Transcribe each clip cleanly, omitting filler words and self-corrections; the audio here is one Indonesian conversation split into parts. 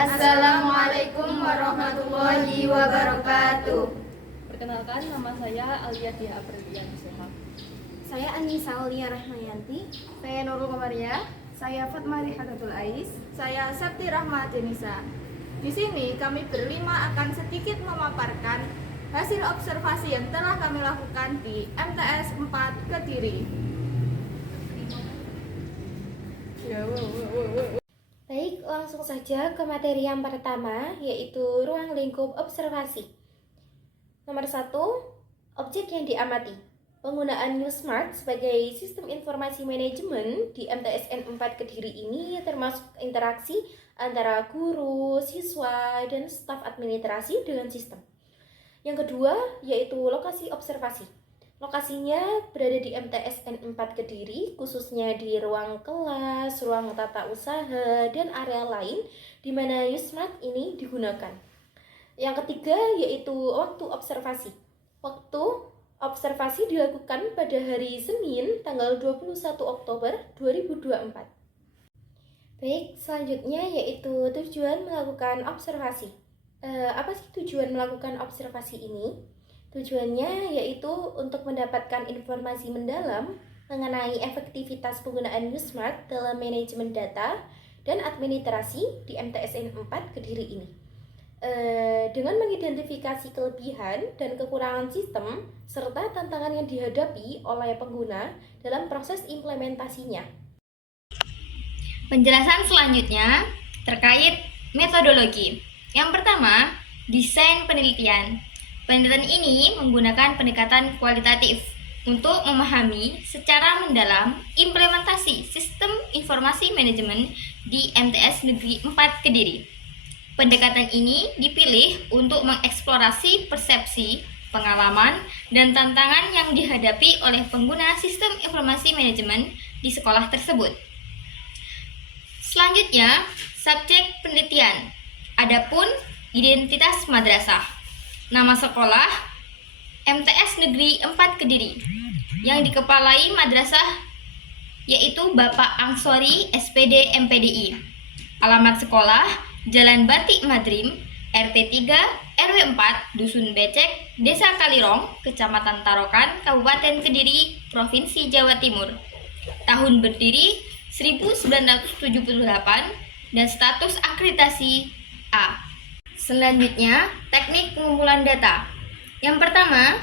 Assalamualaikum warahmatullahi wabarakatuh. Perkenalkan, nama saya Alia Tia Aprilia Soha. Saya Anissa Aulia Rahmayanti. Saya Nurul Komaria. Saya Fatmari Hadatul Ais. Saya Septi Rahma Denisa. Di sini kami berlima akan sedikit memaparkan hasil observasi yang telah kami lakukan di MTS 4 Kediri. Baik, langsung saja ke materi yang pertama, yaitu ruang lingkup observasi. Nomor 1, objek yang diamati. Penggunaan NewSmart sebagai sistem informasi manajemen di MTSN 4 Kediri ini termasuk interaksi antara guru, siswa, dan staf administrasi dengan sistem. Yang kedua, yaitu lokasi observasi. Lokasinya berada di MTSN 4 Kediri, khususnya di ruang kelas, ruang tata usaha, dan area lain di mana NewSmart ini digunakan. Yang ketiga, yaitu waktu observasi. Waktu observasi dilakukan pada hari Senin, tanggal 21 Oktober 2024. Baik, selanjutnya yaitu tujuan melakukan observasi. Apa sih tujuan melakukan observasi ini? Tujuannya yaitu untuk mendapatkan informasi mendalam mengenai efektivitas penggunaan NewSmart dalam manajemen data dan administrasi di MTSN 4 Kediri ini. Dengan mengidentifikasi kelebihan dan kekurangan sistem serta tantangan yang dihadapi oleh pengguna dalam proses implementasinya. Penjelasan selanjutnya terkait metodologi. Yang pertama, desain penelitian. Penelitian ini menggunakan pendekatan kualitatif untuk memahami secara mendalam implementasi sistem informasi manajemen di MTS Negeri 4 Kediri. Pendekatan ini dipilih untuk mengeksplorasi persepsi, pengalaman, dan tantangan yang dihadapi oleh pengguna sistem informasi manajemen di sekolah tersebut. Selanjutnya, subjek penelitian. Adapun identitas madrasah. Nama sekolah MTS Negeri 4 Kediri yang dikepalai madrasah yaitu Bapak Angsori SPD MPDI. Alamat sekolah Jalan Batik Madrim, RT 3, RW 4, Dusun Becek, Desa Kalirong, Kecamatan Tarokan, Kabupaten Kediri, Provinsi Jawa Timur. Tahun berdiri 1978 dan status akreditasi A. Selanjutnya, teknik pengumpulan data. Yang pertama,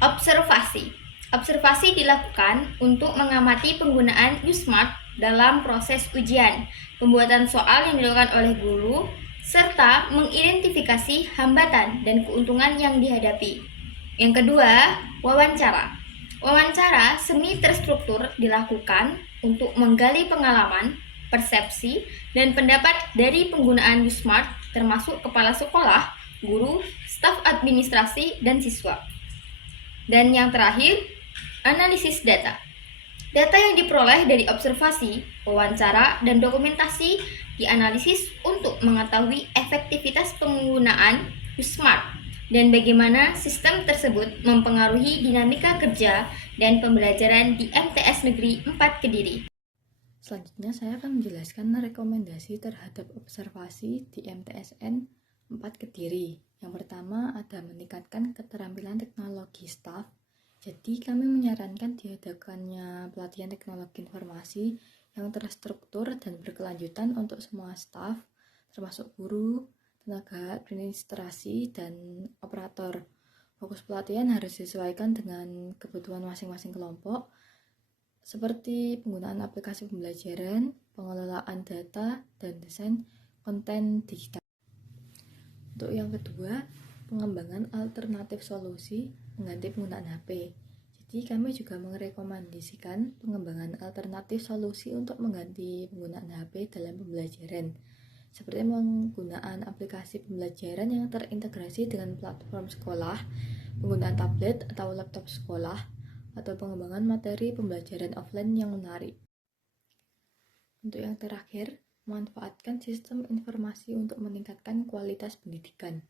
observasi. Observasi dilakukan untuk mengamati penggunaan NewSmart dalam proses ujian, pembuatan soal yang dilakukan oleh guru, serta mengidentifikasi hambatan dan keuntungan yang dihadapi. Yang kedua, wawancara. Wawancara semi terstruktur dilakukan untuk menggali pengalaman, persepsi, dan pendapat dari penggunaan NewSmart termasuk kepala sekolah, guru, staf administrasi, dan siswa. Dan yang terakhir, analisis data. Data yang diperoleh dari observasi, wawancara, dan dokumentasi dianalisis untuk mengetahui efektivitas penggunaan NewSmart dan bagaimana sistem tersebut mempengaruhi dinamika kerja dan pembelajaran di MTS Negeri 4 Kediri. Selanjutnya saya akan menjelaskan rekomendasi terhadap observasi di MTSN 4 Kediri. Yang pertama ada meningkatkan keterampilan teknologi staf. Jadi kami menyarankan diadakannya pelatihan teknologi informasi yang terstruktur dan berkelanjutan untuk semua staf, termasuk guru, tenaga administrasi, dan operator. Fokus pelatihan harus disesuaikan dengan kebutuhan masing-masing kelompok, seperti penggunaan aplikasi pembelajaran, pengelolaan data, dan desain konten digital. Untuk yang kedua, pengembangan alternatif solusi mengganti penggunaan HP. Jadi kami juga merekomendasikan pengembangan alternatif solusi untuk mengganti penggunaan HP dalam pembelajaran, seperti penggunaan aplikasi pembelajaran yang terintegrasi dengan platform sekolah, penggunaan tablet atau laptop sekolah, atau pengembangan materi pembelajaran offline yang menarik. Untuk yang terakhir, manfaatkan sistem informasi untuk meningkatkan kualitas pendidikan.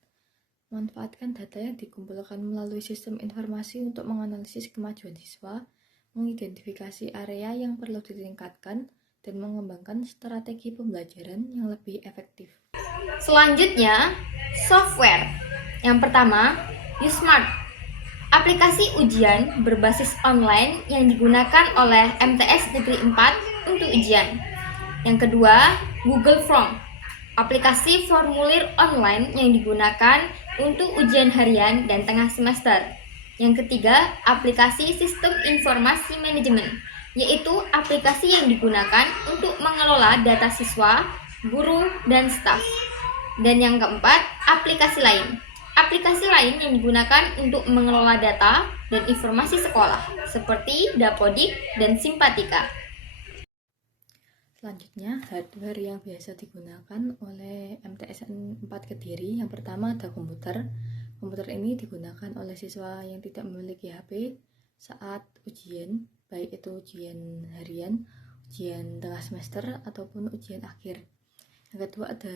Manfaatkan data yang dikumpulkan melalui sistem informasi untuk menganalisis kemajuan siswa, mengidentifikasi area yang perlu ditingkatkan, dan mengembangkan strategi pembelajaran yang lebih efektif. Selanjutnya, software. Yang pertama, USmart. Aplikasi ujian berbasis online yang digunakan oleh MTS Negeri 4 untuk ujian. Yang kedua, Google Form. Aplikasi formulir online yang digunakan untuk ujian harian dan tengah semester. Yang ketiga, aplikasi sistem informasi manajemen, yaitu aplikasi yang digunakan untuk mengelola data siswa, guru, dan staf. Dan yang keempat, aplikasi lain. Aplikasi lain yang digunakan untuk mengelola data dan informasi sekolah, seperti Dapodik dan Simpatika. Selanjutnya, hardware yang biasa digunakan oleh MTSN 4 Kediri. Yang pertama ada komputer. Komputer ini digunakan oleh siswa yang tidak memiliki HP saat ujian, baik itu ujian harian, ujian tengah semester, ataupun ujian akhir. Yang kedua ada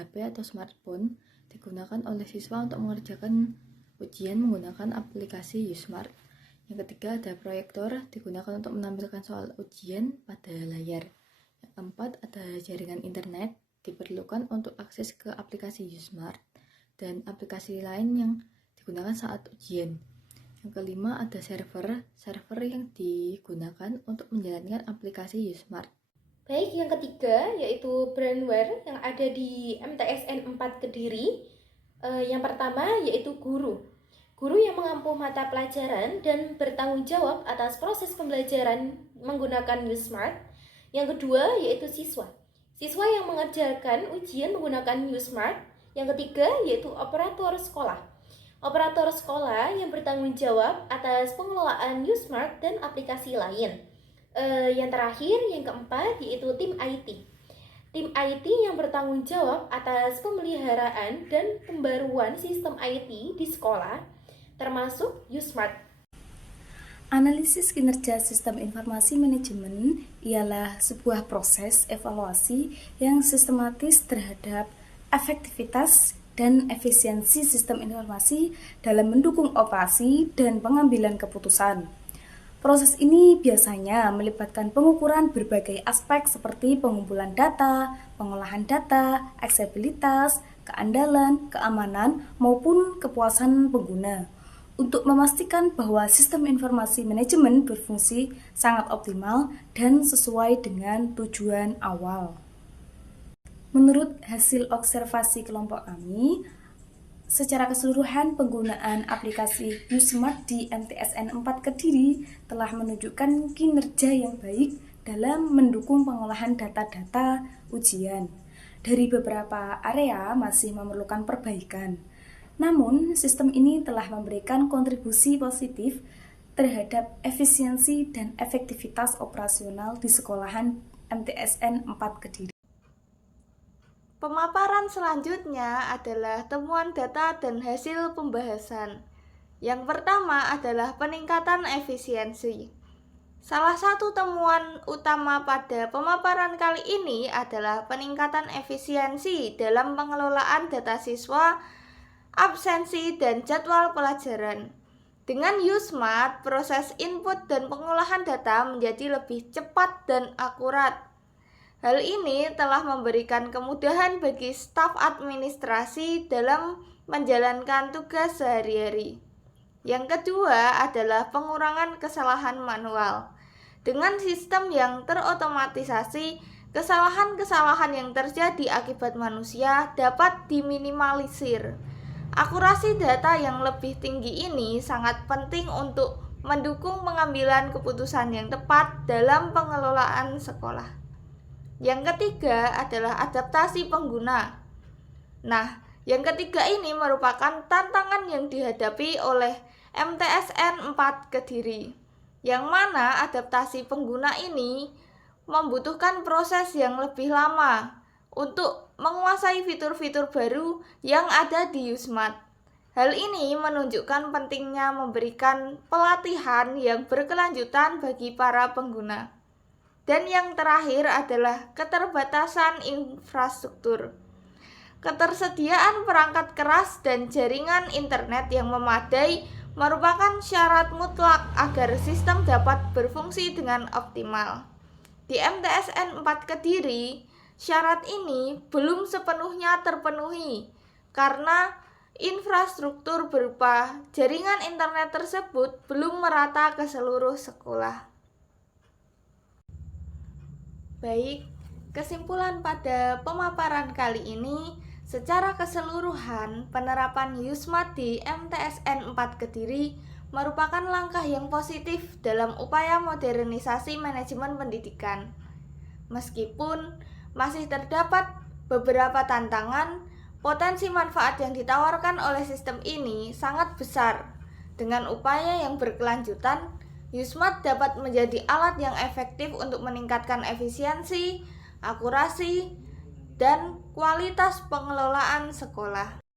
HP atau smartphone, digunakan oleh siswa untuk mengerjakan ujian menggunakan aplikasi USmart. Yang ketiga ada proyektor, digunakan untuk menampilkan soal ujian pada layar. Yang keempat ada jaringan internet, diperlukan untuk akses ke aplikasi USmart dan aplikasi lain yang digunakan saat ujian. Yang kelima ada server yang digunakan untuk menjalankan aplikasi USmart. Baik, yang ketiga yaitu brandware yang ada di MTSN 4 Kediri. Yang pertama yaitu guru. Guru yang mengampu mata pelajaran dan bertanggung jawab atas proses pembelajaran menggunakan USmart. Yang kedua yaitu siswa. Siswa yang mengerjakan ujian menggunakan USmart. Yang ketiga yaitu operator sekolah. Operator sekolah yang bertanggung jawab atas pengelolaan USmart dan aplikasi lain. Yang terakhir, yang keempat yaitu tim IT. Tim IT yang bertanggung jawab atas pemeliharaan dan pembaruan sistem IT di sekolah, termasuk USmart. Analisis kinerja sistem informasi manajemen ialah sebuah proses evaluasi yang sistematis terhadap efektivitas dan efisiensi sistem informasi dalam mendukung operasi dan pengambilan keputusan. Proses ini biasanya melibatkan pengukuran berbagai aspek seperti pengumpulan data, pengolahan data, aksesibilitas, keandalan, keamanan, maupun kepuasan pengguna. Untuk memastikan bahwa sistem informasi manajemen berfungsi sangat optimal dan sesuai dengan tujuan awal. Menurut hasil observasi kelompok kami, secara keseluruhan penggunaan aplikasi USmart di MTSN 4 Kediri telah menunjukkan kinerja yang baik dalam mendukung pengolahan data-data ujian. Dari beberapa area masih memerlukan perbaikan. Namun, sistem ini telah memberikan kontribusi positif terhadap efisiensi dan efektivitas operasional di sekolahan MTSN 4 Kediri. Pemaparan selanjutnya adalah temuan data dan hasil pembahasan. Yang pertama adalah peningkatan efisiensi. Salah satu temuan utama pada pemaparan kali ini adalah peningkatan efisiensi dalam pengelolaan data siswa, absensi, dan jadwal pelajaran. Dengan USmart, proses input dan pengolahan data menjadi lebih cepat dan akurat. Hal ini telah memberikan kemudahan bagi staf administrasi dalam menjalankan tugas sehari-hari. Yang kedua adalah pengurangan kesalahan manual. Dengan sistem yang terotomatisasi, kesalahan-kesalahan yang terjadi akibat manusia dapat diminimalisir. Akurasi data yang lebih tinggi ini sangat penting untuk mendukung pengambilan keputusan yang tepat dalam pengelolaan sekolah. Yang ketiga adalah adaptasi pengguna. Nah, yang ketiga ini merupakan tantangan yang dihadapi oleh MTSN 4 Kediri, yang mana adaptasi pengguna ini membutuhkan proses yang lebih lama untuk menguasai fitur-fitur baru yang ada di USmart. Hal ini menunjukkan pentingnya memberikan pelatihan yang berkelanjutan bagi para pengguna. Dan yang terakhir adalah keterbatasan infrastruktur. Ketersediaan perangkat keras dan jaringan internet yang memadai merupakan syarat mutlak agar sistem dapat berfungsi dengan optimal. Di MTSN 4 Kediri, syarat ini belum sepenuhnya terpenuhi karena infrastruktur berupa jaringan internet tersebut belum merata ke seluruh sekolah. Baik, kesimpulan pada pemaparan kali ini, secara keseluruhan penerapan Yusmat di MTSN 4 Kediri merupakan langkah yang positif dalam upaya modernisasi manajemen pendidikan. Meskipun masih terdapat beberapa tantangan, potensi manfaat yang ditawarkan oleh sistem ini sangat besar. Dengan upaya yang berkelanjutan, Yusmat dapat menjadi alat yang efektif untuk meningkatkan efisiensi, akurasi, dan kualitas pengelolaan sekolah.